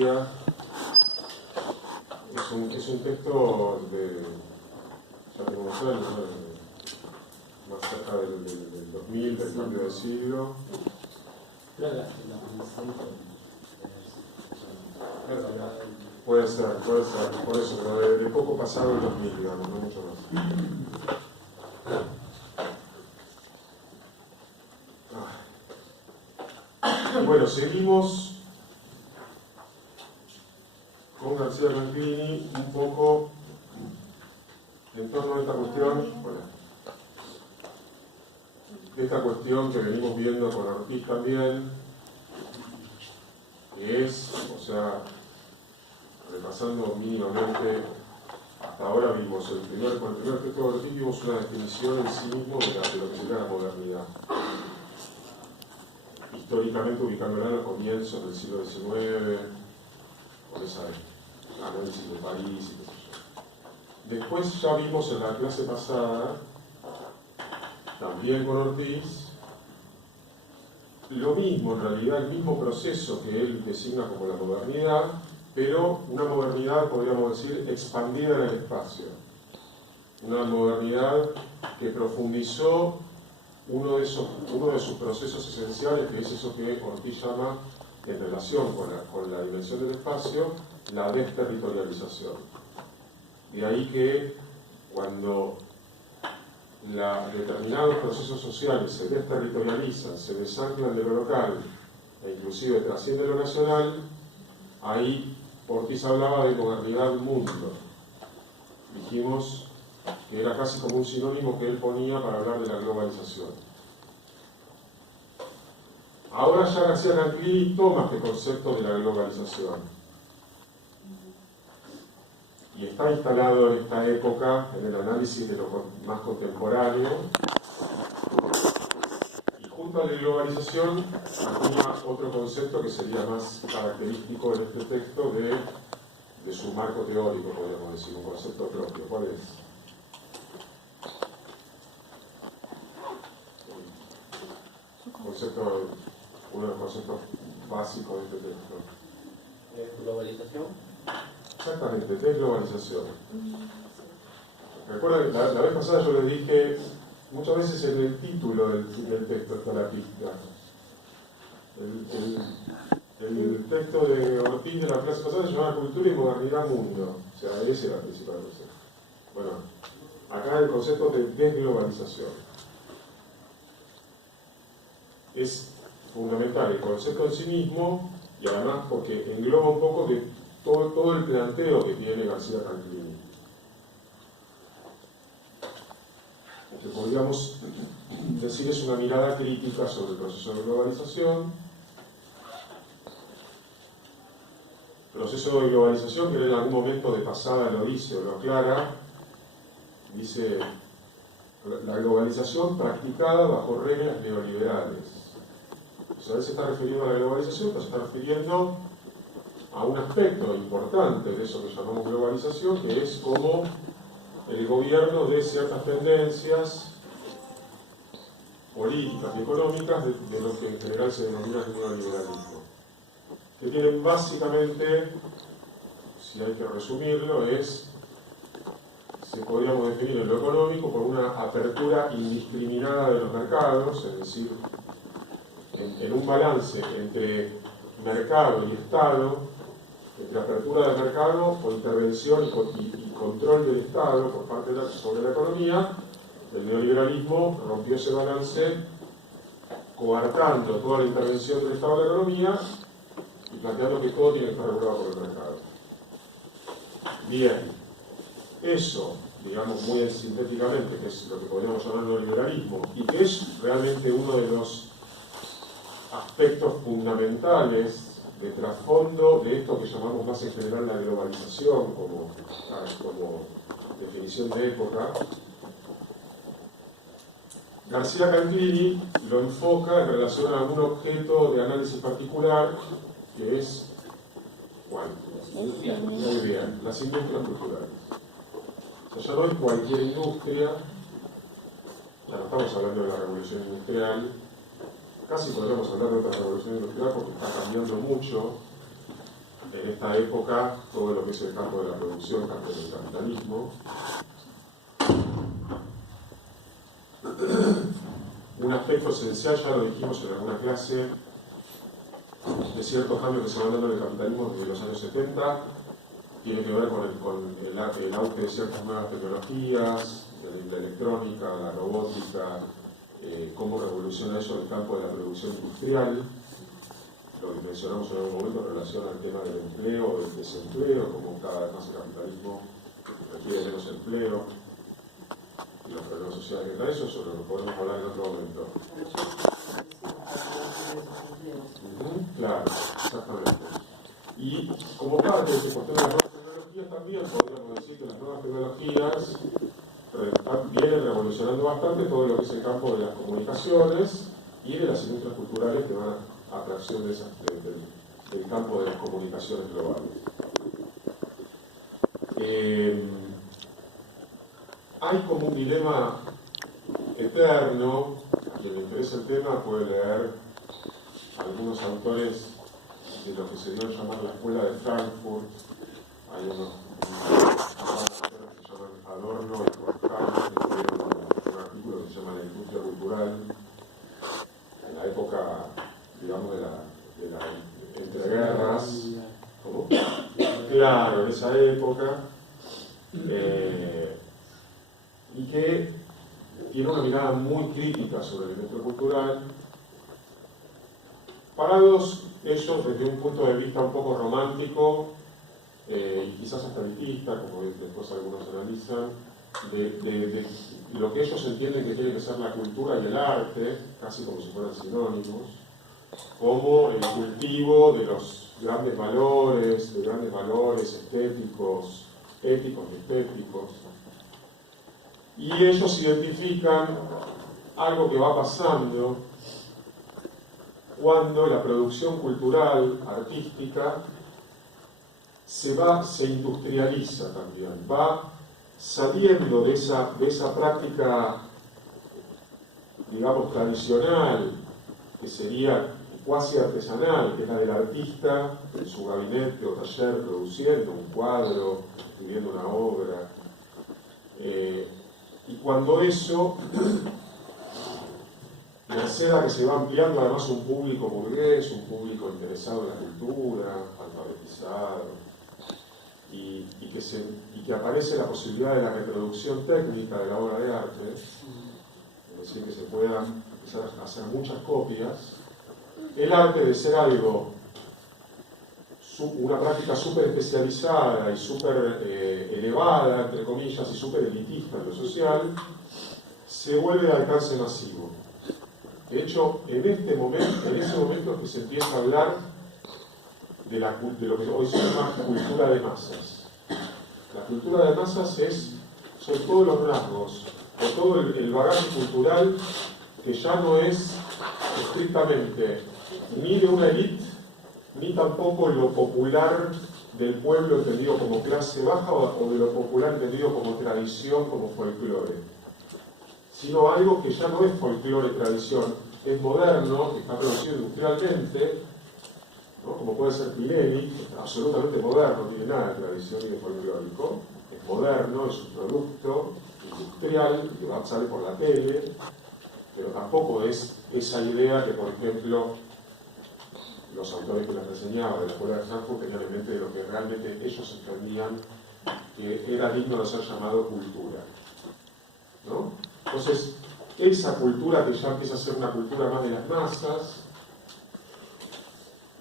día. Es un texto de, ya tenemos años, más cerca del 2000, del cambio de siglo. Puede ser, por eso, pero de poco pasado el 2000, digamos, no mucho más. Bueno, seguimos con García Canclini un poco en torno a esta cuestión, esta cuestión que venimos viendo con Ortiz también, que es, o sea, repasando mínimamente, hasta ahora vimos con el primer texto de Ortiz vimos una definición en sí mismo de lo que sería la modernidad. Históricamente ubicándola en los comienzos del siglo XIX, con esa análisis de París y qué sé yo. Después ya vimos en la clase pasada, también con Ortiz, lo mismo, en realidad el mismo proceso que él designa como la modernidad, pero una modernidad, podríamos decir, expandida en el espacio. Una modernidad que profundizó uno de sus procesos esenciales, que es eso que Ortiz llama, en relación con la dimensión del espacio, la desterritorialización. De ahí que cuando determinados procesos sociales se desterritorializan, se desanclan de lo local e inclusive trascienden lo nacional, ahí Ortiz hablaba de modernidad mundo. Dijimos que era casi como un sinónimo que él ponía para hablar de la globalización. Ahora ya García Canclini toma este concepto de la globalización y está instalado en esta época en el análisis de lo más contemporáneo, y junto a la globalización acuña otro concepto que sería más característico de este texto de su marco teórico, podríamos decir, un concepto propio. ¿Cuál es? Uno de los conceptos básicos de este texto. ¿Globalización? Exactamente, desglobalización. Recuerden, la vez pasada yo les dije, muchas veces en el título del texto está la pista. El texto de Ortiz de la clase pasada se llama Cultura y Modernidad Mundo. O sea, ese era el principal concepto. Bueno, acá el concepto de desglobalización. Es fundamental el concepto en sí mismo, y además porque engloba un poco de todo el planteo que tiene García Canclini. Lo que podríamos decir es una mirada crítica sobre el proceso de globalización. Proceso de globalización que en algún momento de pasada lo dice o lo aclara. Dice, la globalización practicada bajo reglas neoliberales. A veces se está refiriendo a la globalización, pero se está refiriendo a un aspecto importante de eso que llamamos globalización, que es cómo el gobierno de ciertas tendencias políticas y económicas de lo que en general se denomina el neoliberalismo. Que tienen básicamente, si hay que resumirlo, se podríamos definir en lo económico por una apertura indiscriminada de los mercados, es decir, en un balance entre mercado y Estado, entre apertura del mercado o intervención y control del Estado por parte sobre la economía. El neoliberalismo rompió ese balance coartando toda la intervención del Estado en la economía y planteando que todo tiene que estar regulado por el mercado. Bien, eso, digamos muy sintéticamente, que es lo que podríamos llamar neoliberalismo, y que es realmente uno de los aspectos fundamentales de trasfondo de esto que llamamos más en general la globalización como definición de época. García Canclini lo enfoca en relación a un objeto de análisis particular que es ¿cuál? Muy bien, las industrias culturales. O sea, ya no es cualquier industria, ya no estamos hablando de la revolución industrial. Casi podríamos hablar de otra revolución industrial porque está cambiando mucho en esta época todo lo que es el campo de la producción, campo del capitalismo. Un aspecto esencial, ya lo dijimos en alguna clase, de ciertos cambios que se van dando en el capitalismo desde los años 70, tiene que ver con el auge de ciertas nuevas tecnologías, la electrónica, la robótica, cómo revoluciona eso el campo de la producción industrial, lo que mencionamos en algún momento en relación al tema del empleo o del desempleo, como cada vez más el capitalismo requiere menos empleo, y los problemas sociales que trae eso, sobre lo que podemos hablar en otro momento. Claro, exactamente. Y como parte de este cuestión de las nuevas tecnologías también podríamos decir que las nuevas tecnologías vienen revolucionando bastante todo lo que es el campo de las comunicaciones y de las industrias culturales que van a tracción del campo de las comunicaciones globales. Hay como un dilema eterno, quien le interesa el tema puede leer algunos autores de lo que se dio a llamar la Escuela de Frankfurt. Hay unos autores que se llaman Adorno y Horkheimer, que escribieron un artículo que se llama La industria cultural, en la época, digamos, de la entreguerras. ¿Cómo? Claro, en esa época. Y que tiene una mirada muy crítica sobre la industria cultural, parados ellos desde un punto de vista un poco romántico y quizás hasta elitista, como después algunos analizan, de lo que ellos entienden que tiene que ser la cultura y el arte, casi como si fueran sinónimos, como el cultivo de los grandes valores, estéticos, éticos y estéticos. Y ellos identifican algo que va pasando cuando la producción cultural, artística, se industrializa también, va saliendo de esa práctica, digamos, tradicional, que sería cuasi artesanal, que es la del artista en su gabinete o taller produciendo un cuadro, escribiendo una obra. Y cuando eso, merced a que se va ampliando además un público burgués, un público interesado en la cultura, alfabetizado, y que aparece la posibilidad de la reproducción técnica de la obra de arte, es decir, que se puedan empezar a hacer muchas copias, el arte de ser algo, una práctica súper especializada y súper elevada, entre comillas, y súper elitista en lo social, se vuelve de alcance masivo. De hecho, en ese momento es que se empieza a hablar de lo que hoy se llama cultura de masas. La cultura de masas son todos los rasgos, o todo el bagaje cultural que ya no es estrictamente ni de una élite, ni tampoco lo popular del pueblo entendido como clase baja o de lo popular entendido como tradición, como folclore, sino algo que ya no es folclore y tradición, es moderno, que está producido industrialmente, ¿no? Como puede ser Pirelli, que es absolutamente moderno, no tiene nada de tradición ni de folclórico, es moderno, es un producto industrial que sale por la tele, pero tampoco es esa idea que, por ejemplo, los autores que les enseñaba de la Escuela de Frankfurt tenían en mente de lo que realmente ellos entendían que era digno de ser llamado cultura, ¿no? Entonces, esa cultura que ya empieza a ser una cultura más de las masas,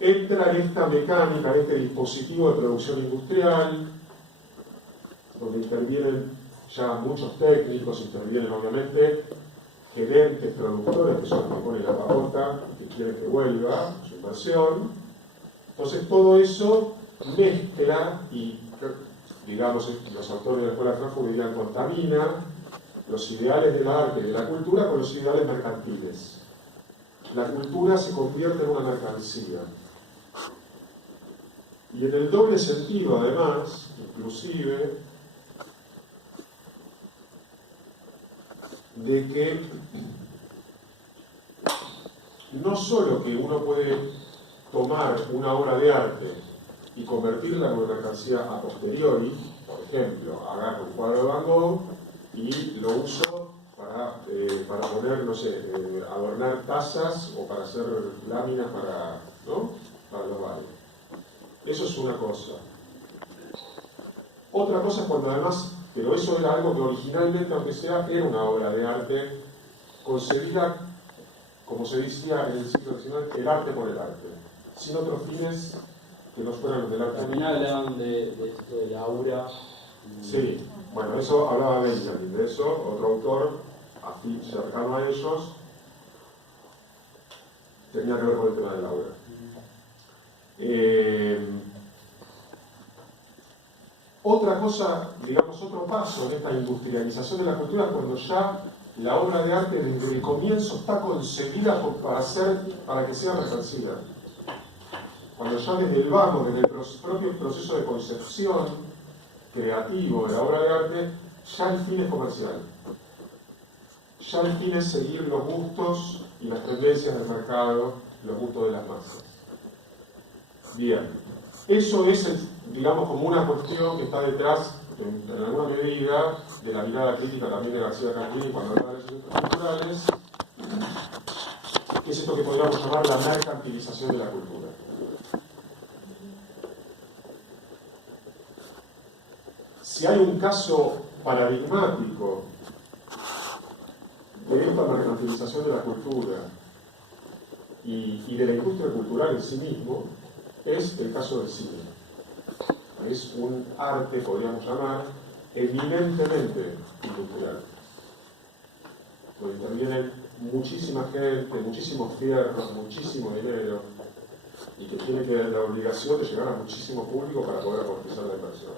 entra en esta mecánica, en este dispositivo de producción industrial, donde intervienen ya muchos técnicos, intervienen obviamente gerentes, productores, que son los que ponen la pauta y que quieren que vuelva su inversión. Entonces todo eso mezcla y, digamos, los autores de la Escuela de Frankfurt dirían, contamina los ideales del arte y de la cultura con los ideales mercantiles. La cultura se convierte en una mercancía. Y en el doble sentido, además, inclusive, de que no solo que uno puede tomar una obra de arte y convertirla en una mercancía a posteriori. Por ejemplo, agarro un cuadro de Van Gogh y lo uso para poner, no sé, adornar tazas o para hacer láminas para, ¿no?, para los bares. Eso es una cosa. Otra cosa es cuando además, pero eso era algo que originalmente, aunque sea, era una obra de arte concebida, como se decía en el siglo XIX, el arte por el arte, sin otros fines que no fueran los del arte. También hablaban de esto de la aura. Sí, bueno, eso hablaba Benjamin, de eso, otro autor afín, cercano a ellos, tenía que ver con el tema de la aura. Otra cosa, digamos, otro paso en esta industrialización de la cultura es cuando ya la obra de arte desde el comienzo está concebida para que sea mercancía. Cuando ya desde el bajo, desde el propio proceso de concepción creativo de la obra de arte, ya el fin es comercial. Ya el fin es seguir los gustos y las tendencias del mercado, los gustos de las masas. Bien, eso es, digamos, como una cuestión que está detrás, en alguna medida, de la mirada crítica también de García Canclini cuando habla de las industrias culturales, que es esto que podríamos llamar la mercantilización de la cultura. Si hay un caso paradigmático de esta mercantilización de la cultura y de la industria cultural en sí mismo, es el caso del cine. Es un arte, podríamos llamar, eminentemente industrial, donde intervienen muchísima gente, muchísimos fierros, muchísimo dinero, y que tiene la obligación de llegar a muchísimo público para poder amortizar la inversión.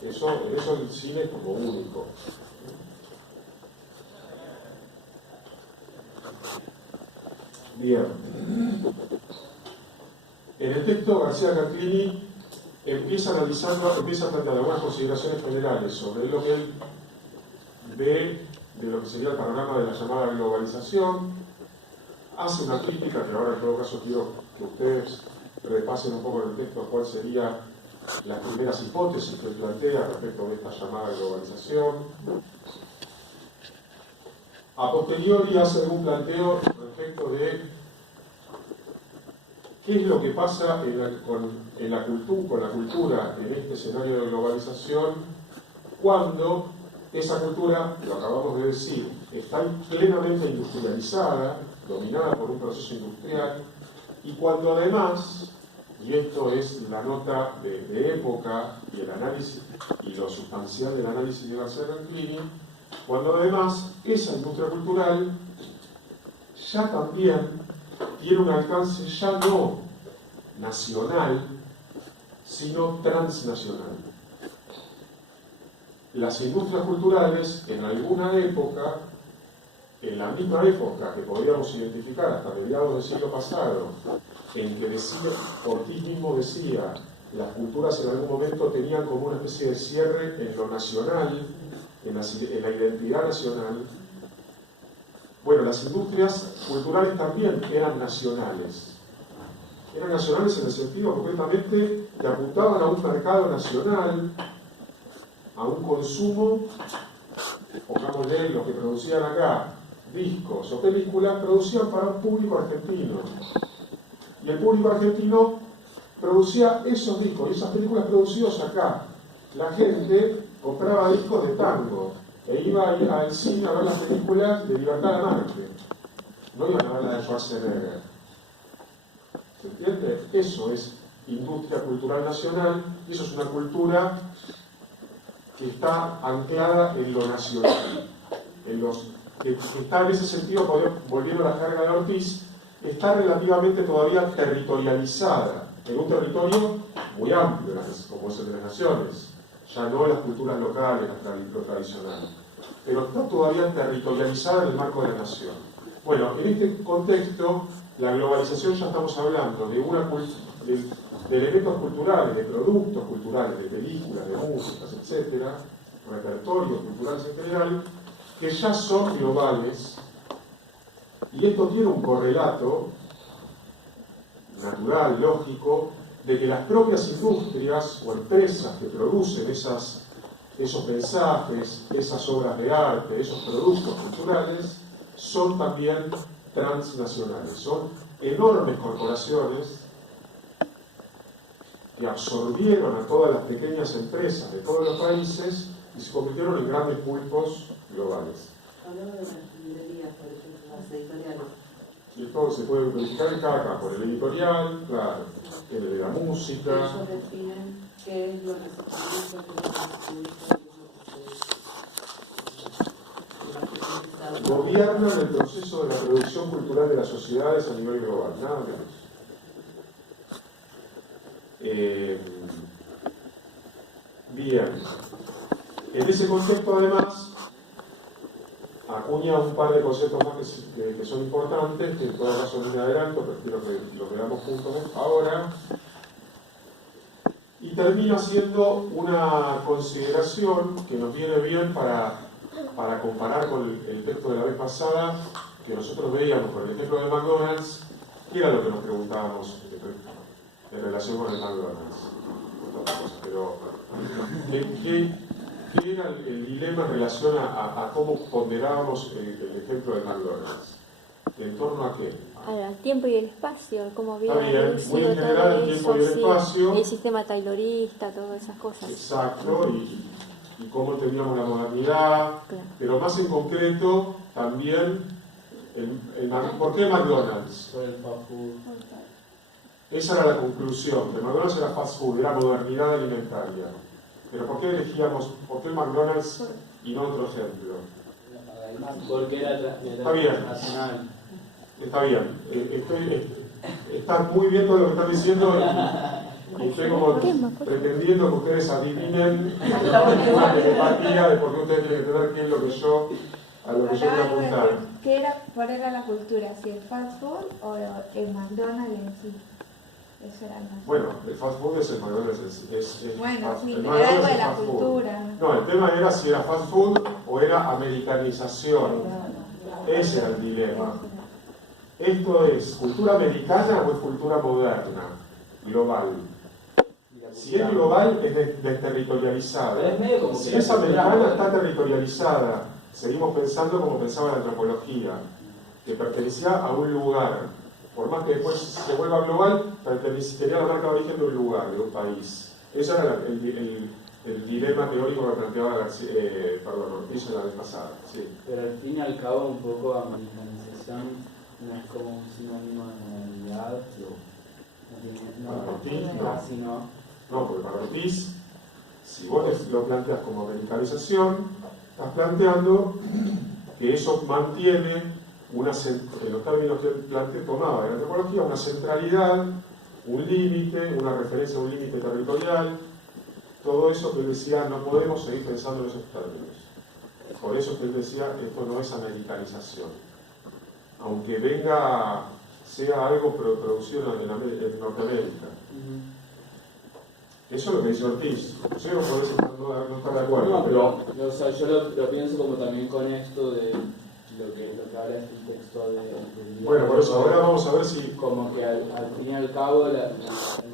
En eso el cine es como único. Bien. En el texto, García Canclini empieza a plantear algunas consideraciones generales sobre lo que él ve de lo que sería el panorama de la llamada globalización. Hace una crítica, que ahora en todo caso quiero que ustedes repasen un poco en el texto cuál sería las primeras hipótesis que él plantea respecto de esta llamada globalización. A posteriori hace un planteo respecto de qué es lo que pasa con la cultura en este escenario de globalización cuando esa cultura, lo acabamos de decir, está plenamente industrializada, dominada por un proceso industrial, y cuando además, y esto es la nota de época y el análisis y lo sustancial del análisis de García Canclini, cuando además esa industria cultural ya también tiene un alcance ya no nacional, sino transnacional. Las industrias culturales en alguna época, en la misma época que podríamos identificar hasta mediados del siglo pasado, en que Ortiz mismo decía, las culturas en algún momento tenían como una especie de cierre en lo nacional, en la identidad nacional. Bueno, las industrias culturales también eran nacionales. Eran nacionales en el sentido completamente que apuntaban a un mercado nacional, a un consumo, pongámosle lo que producían acá, discos o películas, producían para un público argentino. Y el público argentino producía esos discos y esas películas producidos acá. La gente compraba discos de tango e iba al cine a ver las películas de Libertad Lamarque. No iban a ver la de Schwarzenegger. ¿Se entiende? Eso es industria cultural nacional, y eso es una cultura que está anclada en lo nacional, que está en ese sentido, volviendo a la jerga de Ortiz, está relativamente todavía territorializada en un territorio muy amplio, como es el de las naciones, ya no las culturas locales, lo tradicional, pero está todavía territorializada en el marco de la nación. Bueno, en este contexto, la globalización ya estamos hablando de elementos culturales, de productos culturales, de películas, de músicas, etcétera, repertorios culturales en general, que ya son globales, y esto tiene un correlato natural, lógico, de que las propias industrias o empresas que producen esos mensajes, esas obras de arte, esos productos culturales, son también transnacionales, son enormes corporaciones que absorbieron a todas las pequeñas empresas de todos los países y se convirtieron en grandes pulpos globales. Hablamos de las librerías, por ejemplo, las editoriales. Y todo se puede verificar en cada campo, el editorial, claro, el de la música. Ellos definen qué es lo que se produce, qué es lo que se publica, qué es lo que se Gobiernan el proceso de la producción cultural de las sociedades a nivel global, nada menos. Bien, en ese concepto además acuña un par de conceptos más que son importantes, que en todo caso no me adelanto, pero quiero que lo veamos juntos ahora, y termina siendo una consideración que nos viene bien para comparar con el texto de la vez pasada, que nosotros veíamos con el ejemplo de McDonald's, que era lo que nos preguntábamos en relación con el McDonald's. Pero, ¿qué era el dilema en relación a cómo ponderábamos el ejemplo de McDonald's? ¿En torno a qué? Al tiempo y el espacio, cómo había Está bien, muy en reducido general todo el tiempo eso, y el espacio. el sistema taylorista, todas esas cosas. Exacto, y cómo entendíamos la modernidad, Claro. pero más en concreto también, ¿por qué McDonald's? Por el fast food. Esa era la conclusión, que McDonald's era fast food, era modernidad alimentaria. Pero ¿por qué elegíamos, por qué McDonald's y no otro ejemplo? Porque era Está bien. nacional. Está bien, está muy bien todo lo que están diciendo y estoy como pretendiendo que ustedes adivinen una telepatía de por qué ustedes tienen que entender qué es lo que yo, a lo que yo voy a apuntar. ¿Cuál era la cultura? ¿Si el fast food o el McDonald's en sí? Eso era más. Bueno, el fast food es el McDonald's, Bueno, fast, sí, el pero era algo McDonald's de es la fast food. cultura. No, el tema era si era fast food o era americanización. Ese era el dilema. ¿Esto es cultura americana o es cultura moderna, global? Si es global, es desterritorializada. Pero es medio como Si que es la cultura americana, moderna. está territorializada. Seguimos pensando como pensaba la antropología, que pertenecía a un lugar. Por más que después se vuelva global, tenía la marca de origen de un lugar, de un país. Ese era el dilema teórico que planteaba Ortiz en la vez pasada. Sí. Pero al fin y al cabo, un poco americanización no es como un sinónimo de modernidad, casi no. No, porque para Ortiz, si vos lo planteas como americanización, estás planteando que eso mantiene en los términos que él tomaba de la antropología, una centralidad, un límite, una referencia a un límite territorial, todo eso que él decía, no podemos seguir pensando en esos términos. Por eso que él decía, esto no es americanización. Aunque sea algo producido en Norteamérica. Eso es lo que dice Ortiz. Yo no podés no estar de acuerdo, No, pero pero o sea, yo lo pienso como también con esto de lo que habla este texto de bueno, por eso ahora vamos a ver si... como que al fin y al cabo la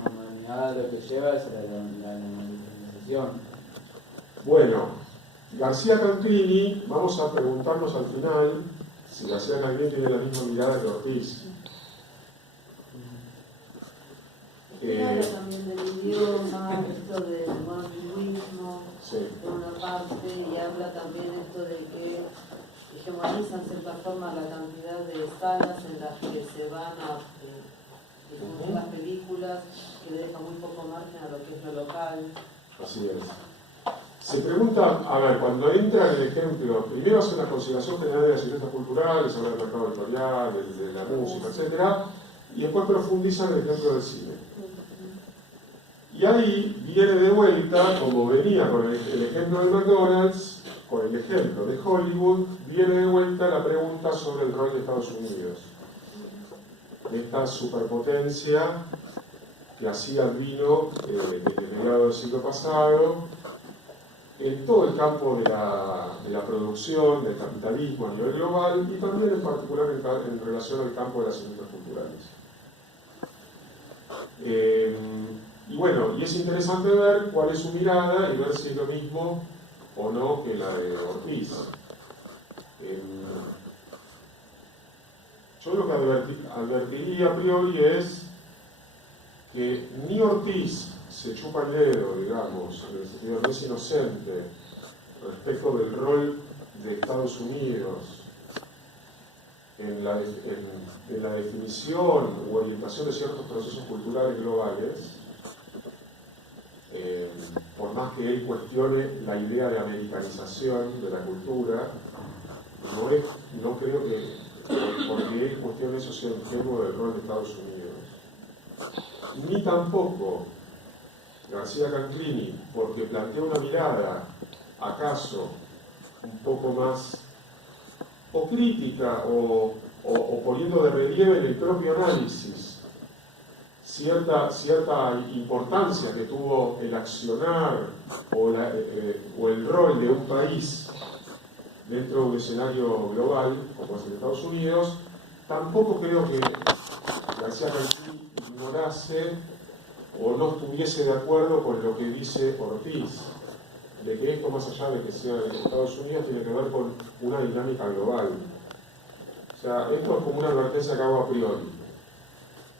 modernidad lo que lleva es la normalización. Bueno, García Canclini, vamos a preguntarnos al final si García Canclini tiene la misma mirada que Ortiz. Habla también del idioma, esto del monolingüismo, Sí. de una parte, y habla también esto de que hegemonizan en cierta forma la cantidad de salas en las que se van a difundir las películas, que le deja muy poco margen a lo que es lo local. Así es. Se pregunta, a ver, cuando entra en el ejemplo, primero hace una consideración general de las industrias culturales, habla del mercado editorial, de la música, etc. Y después profundiza en el ejemplo del cine. Y ahí viene de vuelta, como venía con el ejemplo de McDonald's, con el ejemplo de Hollywood, viene de vuelta la pregunta sobre el rol de Estados Unidos. Esta superpotencia que hacía el vino desde mediados del siglo pasado, en todo el campo de la producción, del capitalismo a nivel global y también en particular en relación al campo de las industrias culturales. bueno, y es interesante ver cuál es su mirada y ver si es lo mismo o no que la de Ortiz. Yo lo que advertiría a priori es que ni Ortiz se chupa el dedo, digamos, en el sentido no es inocente respecto del rol de Estados Unidos en la definición u orientación de ciertos procesos culturales globales, por más que él cuestione la idea de americanización de la cultura, no creo que porque él cuestione eso sea ingenuo del rol de Estados Unidos. Ni tampoco García Canclini, porque plantea una mirada, acaso, un poco más o crítica o poniendo de relieve en el propio análisis cierta importancia que tuvo el accionar o el rol de un país dentro de un escenario global, como es en Estados Unidos, tampoco creo que García Canclini ignorase o no estuviese de acuerdo con lo que dice Ortiz, de que esto, más allá de que sea de Estados Unidos, tiene que ver con una dinámica global. O sea, esto es como una advertencia que hago a priori.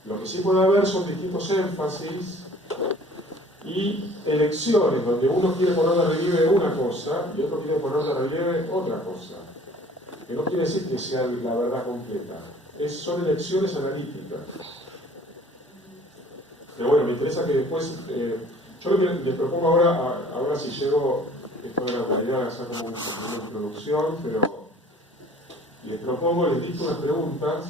Lo que sí puede haber son distintos énfasis y elecciones donde uno quiere poner de relieve una cosa y otro quiere poner de relieve otra cosa. Que no quiere decir que sea la verdad completa. Son elecciones analíticas. Pero bueno, me interesa que después... yo lo que les propongo ahora si llego, esto de la realidad, hacer como una introducción, pero les propongo, les dicto unas preguntas